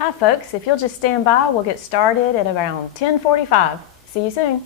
Hi folks, if you'll just stand by, we'll get started at around 10:45. See you soon.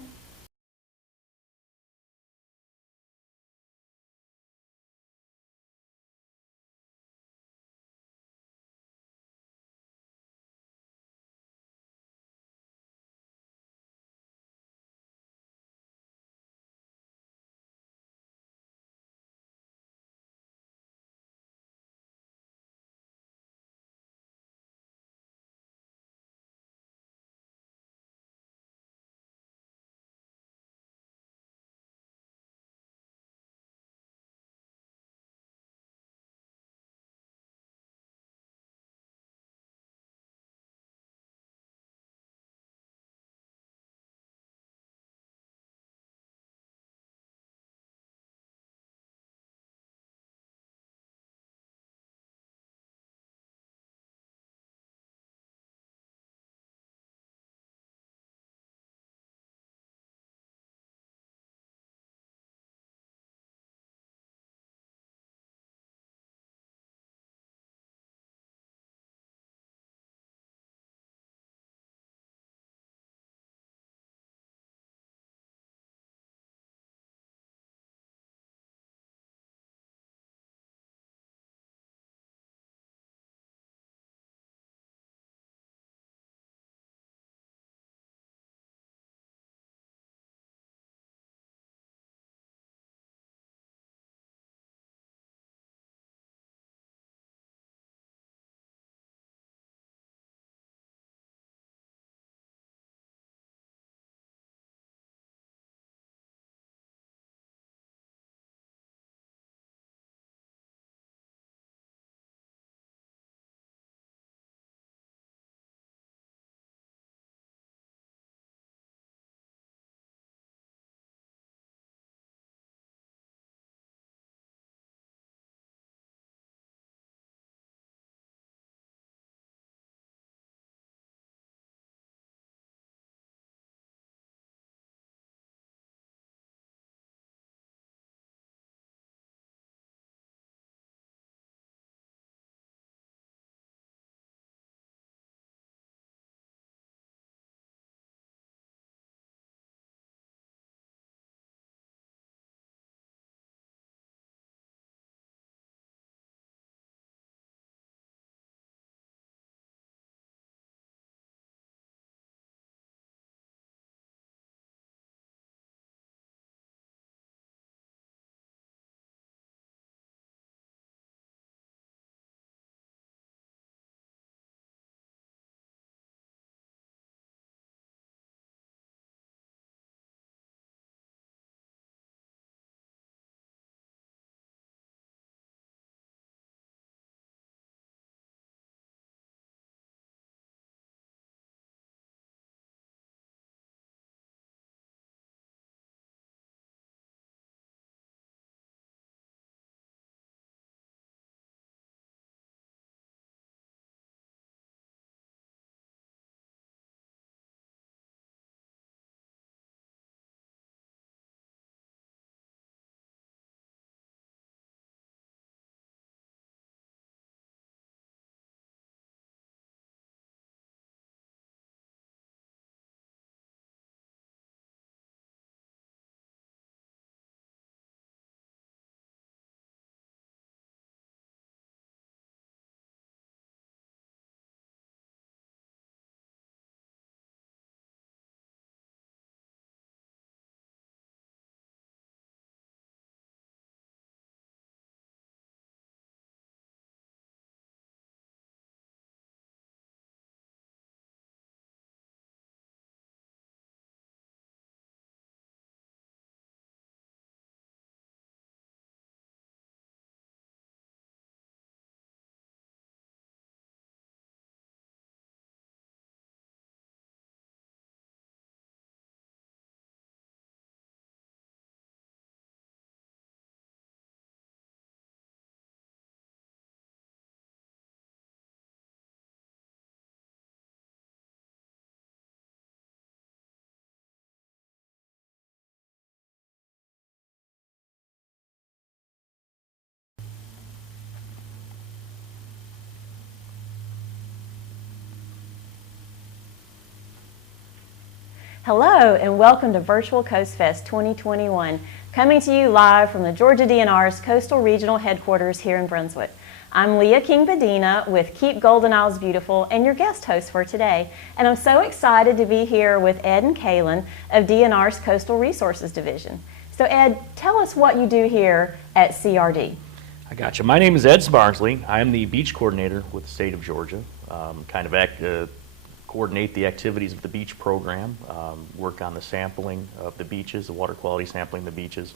Hello and welcome to Virtual CoastFest 2021, coming to you live from the Georgia DNR's Coastal Regional Headquarters here in Brunswick. I'm Leah King-Badina with Keep Golden Isles Beautiful and your guest host for today, and I'm so excited to be here with Ed and Kaylin of DNR's Coastal Resources Division. So Ed, tell us what you do here at CRD. I got you. My name is Ed Sparsley. I am the beach coordinator with the state of Georgia. Coordinate the activities of the beach program, work on the sampling of the beaches, the water quality sampling of the beaches,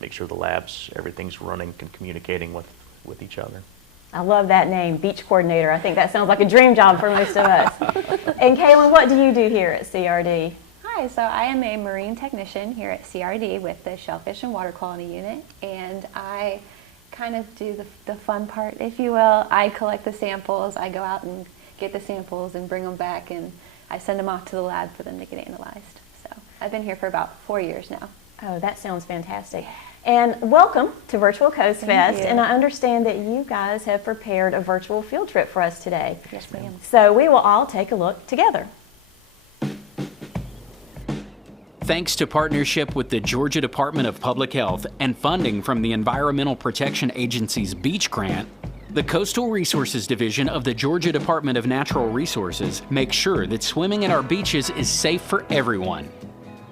make sure the labs, everything's running and communicating with each other. I love that name, beach coordinator. I think that sounds like a dream job for most of us. And Kaylin, what do you do here at CRD? Hi, so I am a marine technician here at CRD with the Shellfish and Water Quality Unit, and I kind of do the fun part, if you will. I collect the samples, I go out and get the samples and bring them back, and I send them off to the lab for them to get analyzed. So I've been here for about 4 years now. Oh, that sounds fantastic. And welcome to Virtual CoastFest, and I understand that you guys have prepared a virtual field trip for us today. Yes, ma'am. So we will all take a look together. Thanks to partnership with the Georgia Department of Public Health and funding from the Environmental Protection Agency's Beach Grant, the Coastal Resources Division of the Georgia Department of Natural Resources makes sure that swimming at our beaches is safe for everyone.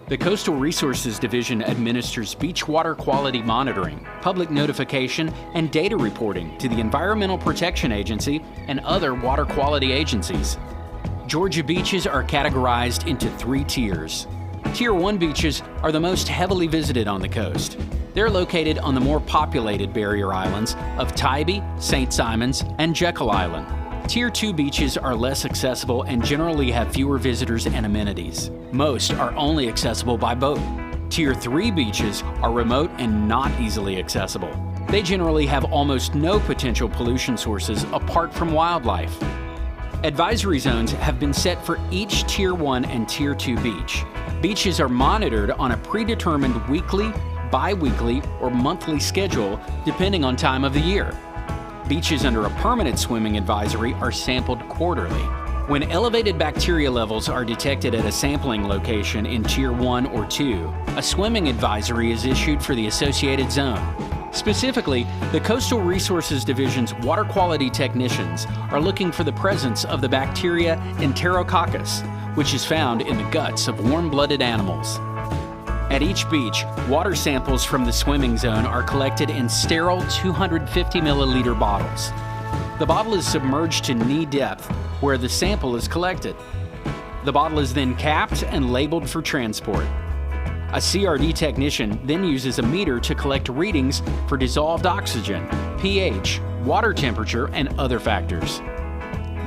The Coastal Resources Division administers beach water quality monitoring, public notification, and data reporting to the Environmental Protection Agency and other water quality agencies. Georgia beaches are categorized into 3 tiers. Tier 1 beaches are the most heavily visited on the coast. They're located on the more populated barrier islands of Tybee, St. Simons, and Jekyll Island. Tier 2 beaches are less accessible and generally have fewer visitors and amenities. Most are only accessible by boat. Tier 3 beaches are remote and not easily accessible. They generally have almost no potential pollution sources apart from wildlife. Advisory zones have been set for each Tier 1 and Tier 2 beach. Beaches are monitored on a predetermined weekly, bi-weekly, or monthly schedule depending on time of the year. Beaches under a permanent swimming advisory are sampled quarterly. When elevated bacteria levels are detected at a sampling location in Tier 1 or 2, a swimming advisory is issued for the associated zone. Specifically, the Coastal Resources Division's water quality technicians are looking for the presence of the bacteria Enterococcus, which is found in the guts of warm-blooded animals. At each beach, water samples from the swimming zone are collected in sterile 250 milliliter bottles. The bottle is submerged to knee depth, where the sample is collected. The bottle is then capped and labeled for transport. A CRD technician then uses a meter to collect readings for dissolved oxygen, pH, water temperature, and other factors.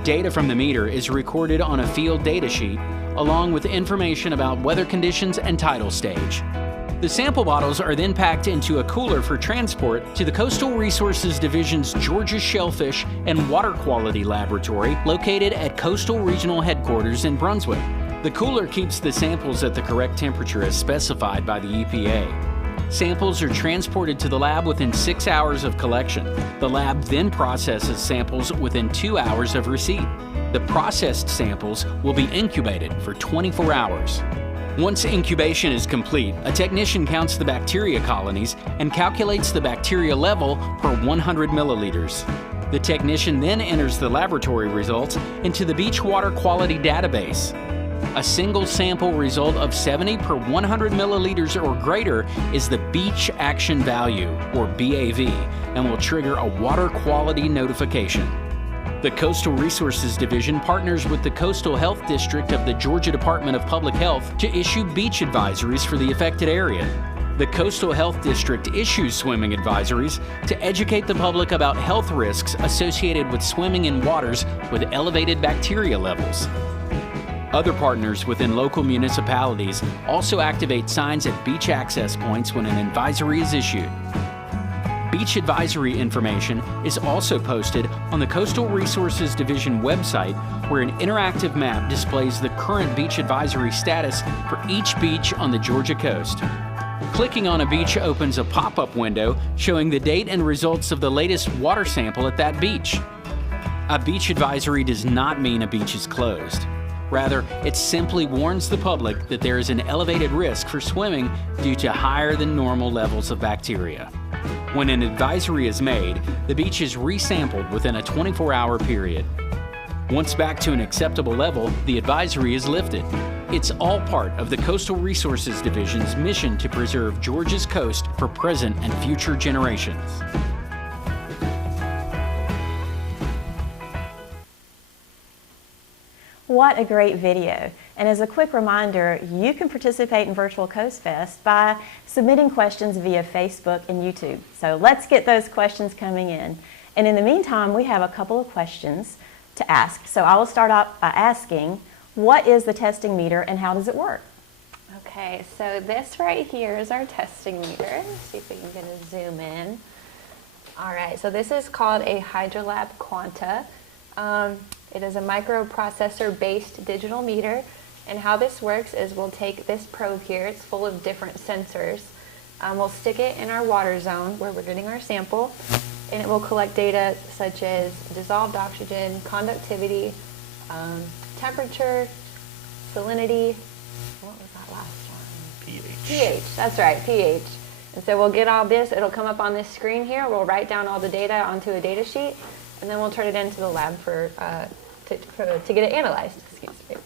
Data from the meter is recorded on a field data sheet, along with information about weather conditions and tidal stage. The sample bottles are then packed into a cooler for transport to the Coastal Resources Division's Georgia Shellfish and Water Quality Laboratory located at Coastal Regional Headquarters in Brunswick. The cooler keeps the samples at the correct temperature as specified by the EPA. Samples are transported to the lab within 6 hours of collection. The lab then processes samples within 2 hours of receipt. The processed samples will be incubated for 24 hours. Once incubation is complete, a technician counts the bacteria colonies and calculates the bacteria level per 100 milliliters. The technician then enters the laboratory results into the Beach Water Quality Database. A single sample result of 70 per 100 milliliters or greater is the Beach Action Value, or BAV, and will trigger a water quality notification. The Coastal Resources Division partners with the Coastal Health District of the Georgia Department of Public Health to issue beach advisories for the affected area. The Coastal Health District issues swimming advisories to educate the public about health risks associated with swimming in waters with elevated bacteria levels. Other partners within local municipalities also activate signs at beach access points when an advisory is issued. Beach advisory information is also posted on the Coastal Resources Division website, where an interactive map displays the current beach advisory status for each beach on the Georgia coast. Clicking on a beach opens a pop-up window showing the date and results of the latest water sample at that beach. A beach advisory does not mean a beach is closed. Rather, it simply warns the public that there is an elevated risk for swimming due to higher than normal levels of bacteria. When an advisory is made, the beach is resampled within a 24-hour period. Once back to an acceptable level, the advisory is lifted. It's all part of the Coastal Resources Division's mission to preserve Georgia's coast for present and future generations. What a great video. And as a quick reminder, you can participate in Virtual CoastFest by submitting questions via Facebook and YouTube. So let's get those questions coming in. And in the meantime, we have a couple of questions to ask. So I will start out by asking, what is the testing meter and how does it work? Okay, so this right here is our testing meter. Let's see if we can get a zoom in. All right, so this is called a Hydrolab Quanta. It is a microprocessor-based digital meter, and how this works is we'll take this probe here, it's full of different sensors. We'll stick it in our water zone where we're getting our sample, and it will collect data such as dissolved oxygen, conductivity, temperature, salinity, what was that last one? pH. pH, that's right, pH. And so we'll get all this, it'll come up on this screen here, we'll write down all the data onto a data sheet, and then we'll turn it into the lab for to get it analyzed. Excuse me.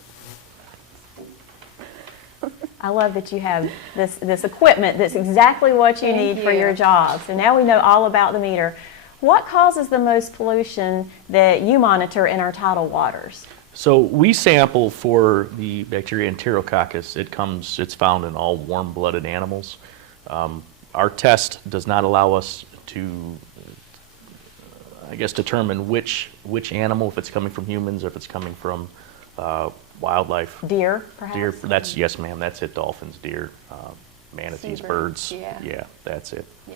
I love that you have this equipment that's exactly what you need for your job. So now we know all about the meter. What causes the most pollution that you monitor in our tidal waters? So we sample for the bacteria Enterococcus. It's found in all warm-blooded animals. Our test does not allow us to, I guess, determine which animal, if it's coming from humans, or if it's coming from wildlife. Deer, perhaps? Deer, yes ma'am, that's it, dolphins, deer, manatees, Seabirds, birds. yeah. That's it. Yeah.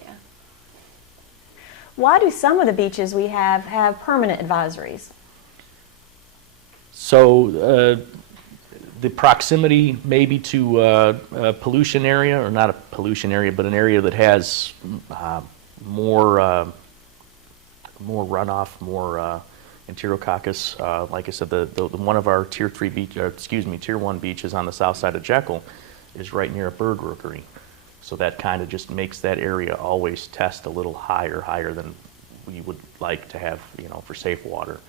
Why do some of the beaches we have permanent advisories? So the proximity maybe to a pollution area, or not a pollution area, but an area that has more runoff, more Enterococcus. Like I said, the one of our tier 1 beaches on the south side of Jekyll is right near a bird rookery. So that kind of just makes that area always test a little higher than we would like to have, for safe water.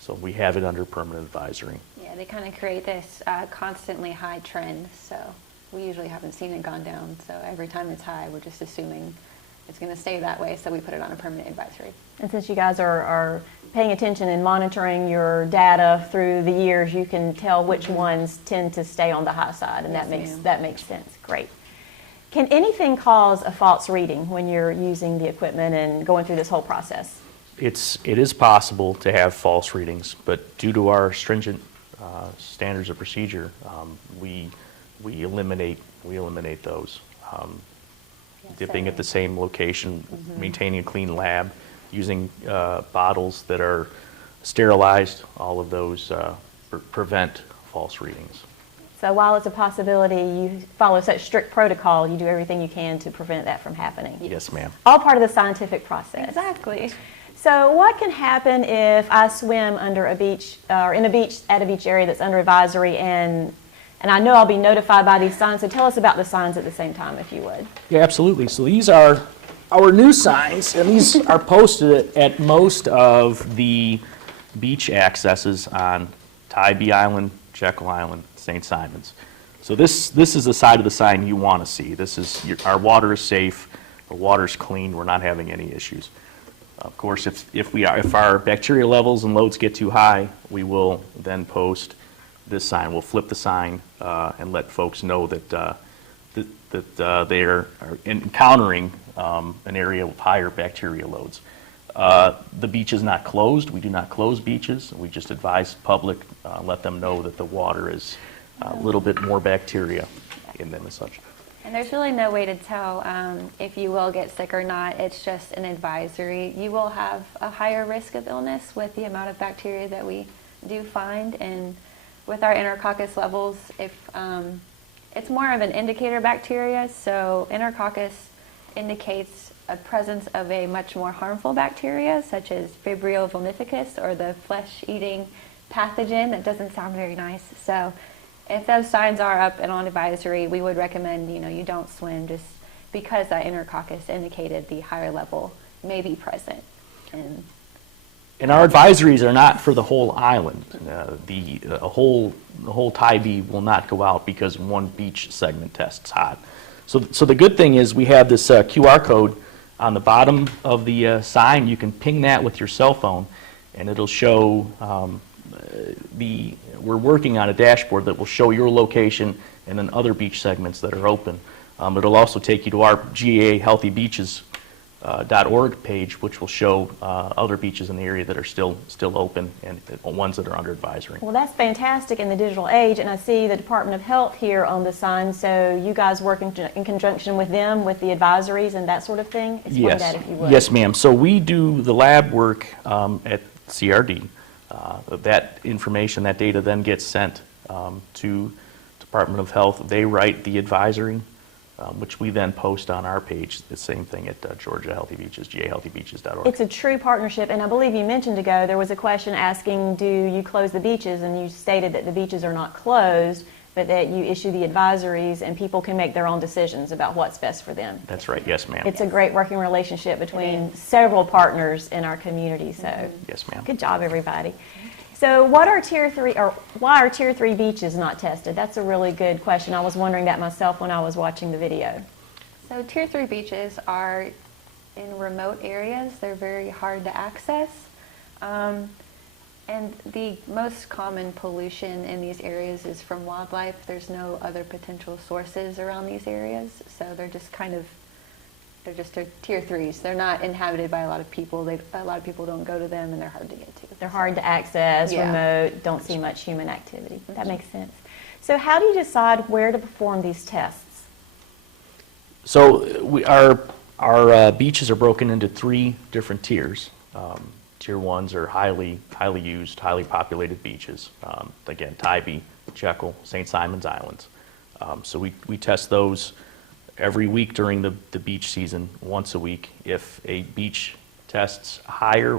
So we have it under permanent advisory. Yeah, they kind of create this constantly high trend, so we usually haven't seen it gone down. So every time it's high, we're just assuming it's going to stay that way, so we put it on a permanent advisory. And since you guys are paying attention and monitoring your data through the years, you can tell which ones tend to stay on the high side, and Yes, that makes sense. Great. Can anything cause a false reading when you're using the equipment and going through this whole process? It is possible to have false readings, but due to our stringent standards of procedure, we eliminate those. Dipping at the same location, maintaining a clean lab, using bottles that are sterilized, all of those prevent false readings. So while it's a possibility, you follow such strict protocol, you do everything you can to prevent that from happening. Yes, ma'am. All part of the scientific process. Exactly. So what can happen if I swim under a beach, or at a beach area that's under advisory, and I know I'll be notified by these signs, so tell us about the signs at the same time, if you would. Yeah, absolutely. So these are our new signs, and these are posted at most Of the beach accesses on Tybee Island, Jekyll Island, St. Simons. So this is the side of the sign you want to see. This is our water is safe, the water's clean, we're not having any issues. Of course, if our bacteria levels and loads get too high, we will then post this sign. We'll flip the sign and let folks know that they are encountering an area with higher bacteria loads. The beach is not closed. We do not close beaches. We just advise the public, let them know that the water is a little bit more bacteria in them and such. And there's really no way to tell if you will get sick or not. It's just an advisory. You will have a higher risk of illness with the amount of bacteria that we do find. And with our Enterococcus levels, if it's more of an indicator bacteria, so Enterococcus indicates a presence of a much more harmful bacteria, such as Vibrio vulnificus, or the flesh-eating pathogen. That doesn't sound very nice. So if those signs are up and on advisory, we would recommend, you don't swim just because that enterococcus indicated the higher level may be present. And our advisories are not for the whole island. The whole Tybee will not go out because one beach segment tests hot. So the good thing is we have this QR code on the bottom of the sign. You can ping that with your cell phone, and it'll show we're working on a dashboard that will show your location and then other beach segments that are open. It'll also take you to our GAHealthybeaches.org page, which will show other beaches in the area that are still open and ones that are under advisory. Well, that's fantastic in the digital age, and I see the Department of Health here on the sign, so you guys work in conjunction with them with the advisories and that sort of thing? Explain that if you would. Yes, ma'am. So we do the lab work at CRD. That information, that data then gets sent to Department of Health. They write the advisory, which we then post on our page. The same thing at Georgia Healthy Beaches, GAHealthybeaches.org. It's a true partnership, and I believe you mentioned ago there was a question asking, do you close the beaches? And you stated that the beaches are not closed, but that you issue the advisories and people can make their own decisions about what's best for them. That's right. Yes, ma'am. It's a great working relationship between several partners in our community. So yes, ma'am. Good job, everybody. So what are Tier 3, or why are Tier 3 beaches not tested? That's a really good question. I was wondering that myself when I was watching the video. So Tier 3 beaches are in remote areas. They're very hard to access. And the most common pollution in these areas is from wildlife. There's no other potential sources around these areas. So they're just they're just Tier 3s. They're not inhabited by a lot of people. A lot of people don't go to them, and they're hard to get to. They're hard to access, remote, don't see much human activity. That makes sense. So how do you decide where to perform these tests? So our beaches are broken into 3 different tiers. Tier 1s are highly used, highly populated beaches. Again, Tybee, Jekyll, St. Simon's Islands. So we test those every week during the beach season, once a week. If a beach tests higher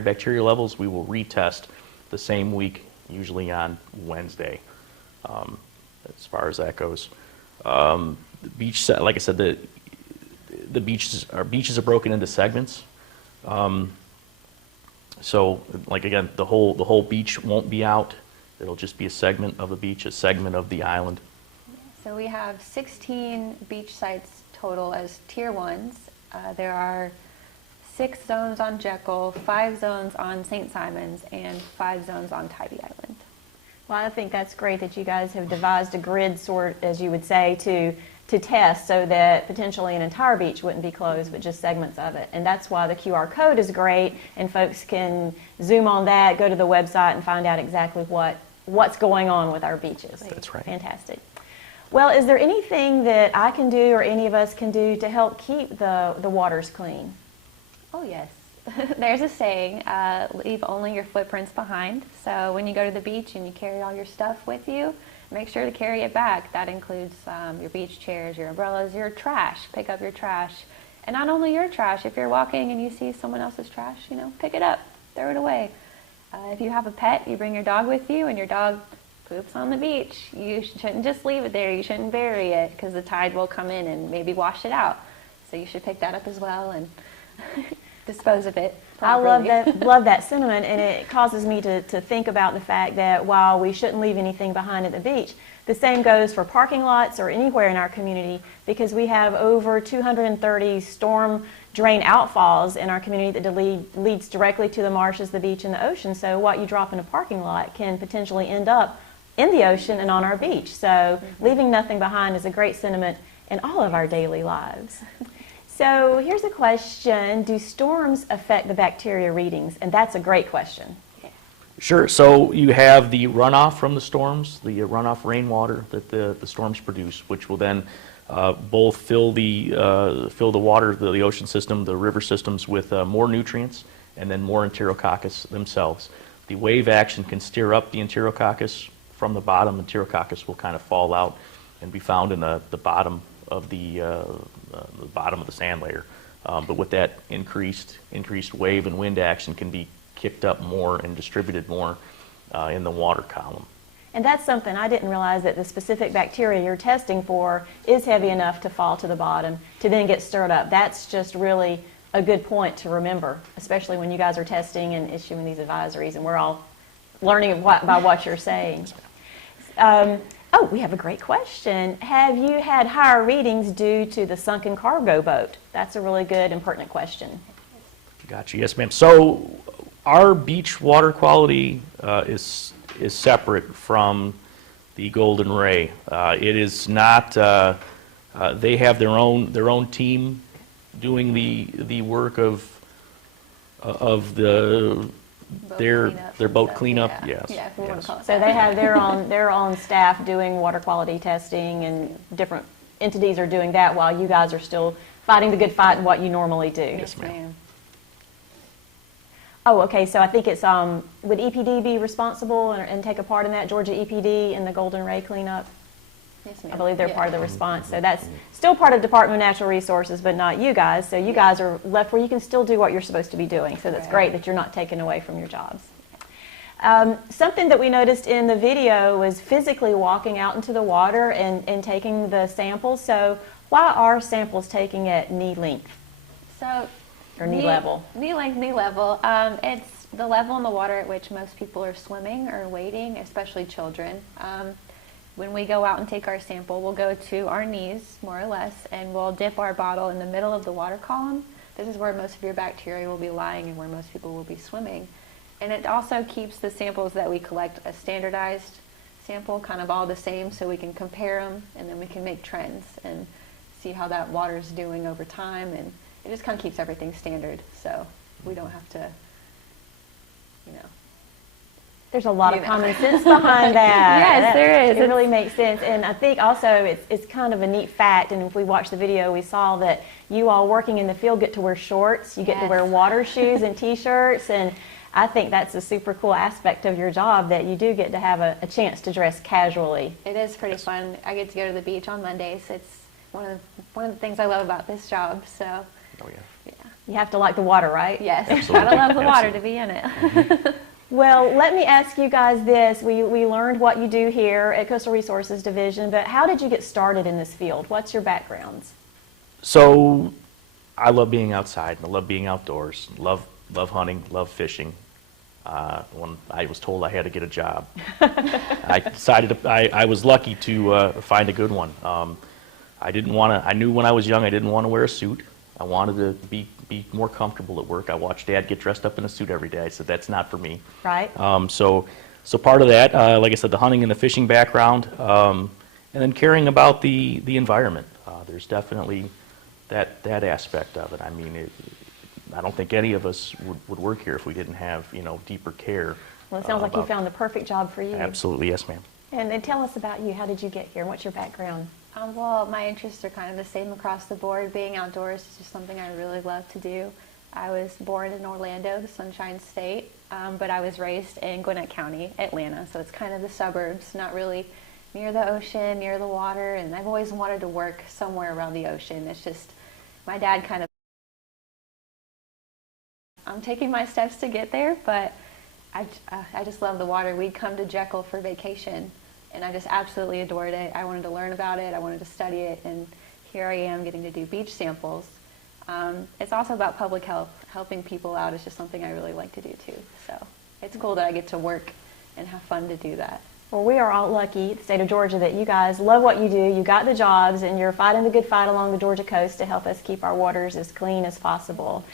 bacteria levels, we will retest the same week, usually on Wednesday, as far as that goes. The beach, like I said, the beaches are broken into segments. So, like again, the whole beach won't be out. It'll just be a segment of the beach, a segment of the island. So we have 16 beach sites total as Tier 1s. There are 6 zones on Jekyll, 5 zones on St. Simon's, and 5 zones on Tybee Island. Well, I think that's great that you guys have devised a grid sort, as you would say, to test so that potentially an entire beach wouldn't be closed, but just segments of it. And that's why the QR code is great, and folks can zoom on that, go to the website, and find out exactly what's going on with our beaches. That's right. Fantastic. Well, is there anything that I can do or any of us can do to help keep the waters clean? Oh, yes. There's a saying, leave only your footprints behind. So when you go to the beach and you carry all your stuff with you, make sure to carry it back. That includes your beach chairs, your umbrellas, your trash. Pick up your trash. And not only your trash, if you're walking and you see someone else's trash, pick it up, throw it away. If you have a pet, you bring your dog with you and your dog poops on the beach. You shouldn't just leave it there. You shouldn't bury it because the tide will come in and maybe wash it out. So you should pick that up as well and dispose of it properly. I love that sentiment, and it causes me to think about the fact that while we shouldn't leave anything behind at the beach, the same goes for parking lots or anywhere in our community, because we have over 230 storm drain outfalls in our community that leads directly to the marshes, the beach, and the ocean. So what you drop in a parking lot can potentially end up in the ocean and on our beach. So leaving nothing behind is a great sentiment in all of our daily lives. So here's a question. Do storms affect the bacteria readings? And that's a great question. Sure. So you have the runoff from the storms, the runoff rainwater that the storms produce, which will then both fill the water, the ocean system, the river systems with more nutrients, and then more enterococcus themselves. The wave action can stir up the enterococcus from the bottom. Enterococcus will kind of fall out and be found in the bottom of the bottom of the sand layer. But with that increased wave and wind action can be kicked up more and distributed more. in the water column. And that's something I didn't realize, that the specific bacteria you're testing for is heavy enough to fall to the bottom to then get stirred up. That's just really a good point to remember, especially when you guys are testing and issuing these advisories and we're all learning by what you're saying. Oh, we have a great question. Have you had higher readings due to the sunken cargo boat? That's a really good and pertinent question. Gotcha. Yes, ma'am. So our beach water quality is separate from the Golden Ray. It is not. They have their own team doing the work of their boat cleanup. Yeah. Yes. Yeah, if we want to call it So that. they have their own staff doing water quality testing, and different entities are doing that while you guys are still fighting the good fight and what you normally do. Yes, ma'am. Oh, okay. So I think it's would EPD be responsible and take a part in that, Georgia EPD and the Golden Ray cleanup? Yes, ma'am. I believe they're Yeah. part of the response. So that's still part of Department of Natural Resources, but not you guys. So you guys are left where you can still do what you're supposed to be doing. So that's Right. great that you're not taken away from your jobs. Something that we noticed in the video was physically walking out into the water and taking the samples. So why are samples taking at knee length So or knee level? Knee length, knee level. It's the level in the water at which most people are swimming or wading, especially children. When we go out and take our sample, we'll go to our knees, more or less, and we'll dip our bottle in the middle of the water column. This is where most of your bacteria will be lying and where most people will be swimming. And it also keeps the samples that we collect a standardized sample, kind of all the same, so we can compare them, and then we can make trends and see how that water is doing over time. And it just kind of keeps everything standard, so we don't have to, There's a lot of common sense behind that. Yes, there is. It really makes sense. And I think also it's kind of a neat fact, and if we watched the video, we saw that you all working in the field get to wear shorts, you get to wear water shoes and T-shirts, and I think that's a super cool aspect of your job, that you do get to have a chance to dress casually. It is pretty fun. I get to go to the beach on Mondays. It's one of the things I love about this job, so. Oh, yeah. You have to like the water, right? Yes, Absolutely. gotta love the water Absolutely. to be in it. Well, let me ask you guys this. We learned what you do here at Coastal Resources Division, but how did you get started in this field? What's your backgrounds? So I love being outside. I love being outdoors. Love hunting. Love fishing. When I was told I had to get a job, I decided I was lucky to find a good one. I knew when I was young I didn't want to wear a suit. I wanted to be more comfortable at work. I watched Dad get dressed up in a suit every day. I said, that's not for me. Right. So part of that, like I said, the hunting and the fishing background, and then caring about the environment. There's definitely that aspect of it. I mean, I don't think any of us would work here if we didn't have, deeper care. Well, it sounds like you found the perfect job for you. Absolutely, yes, ma'am. And then tell us about you. How did you get here? What's your background? Well, my interests are kind of the same across the board. Being outdoors is just something I really love to do. I was born in Orlando, the Sunshine State, but I was raised in Gwinnett County, Atlanta, so it's kind of the suburbs, not really near the ocean, near the water, and I've always wanted to work somewhere around the ocean. It's just, my dad kind of, I'm taking my steps to get there, but I just love the water. We'd come to Jekyll for vacation, and I just absolutely adored it. I wanted to learn about it. I wanted to study it, and here I am getting to do beach samples. It's also about public health. Helping people out is just something I really like to do too. So it's cool that I get to work and have fun to do that. Well, we are all lucky, the state of Georgia, that you guys love what you do. You got the jobs, and you're fighting the good fight along the Georgia coast to help us keep our waters as clean as possible.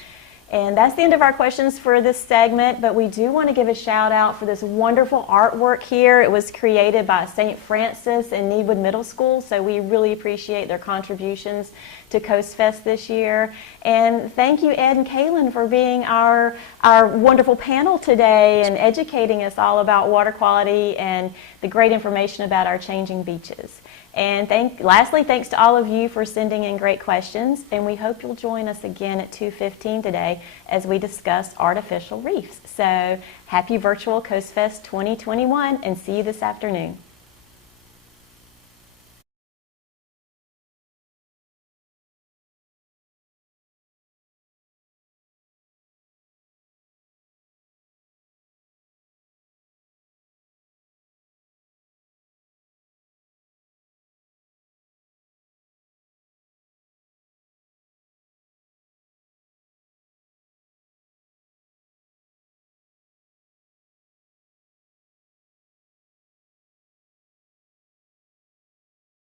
And that's the end of our questions for this segment, but we do want to give a shout out for this wonderful artwork here. It was created by St. Francis and Needwood Middle School, so we really appreciate their contributions to CoastFest this year. And thank you, Ed and Kaylin, for being our wonderful panel today and educating us all about water quality and the great information about our changing beaches. And lastly, thanks to all of you for sending in great questions, and we hope you'll join us again at 2:15 today as we discuss artificial reefs. So happy virtual CoastFest 2021, and see you this afternoon.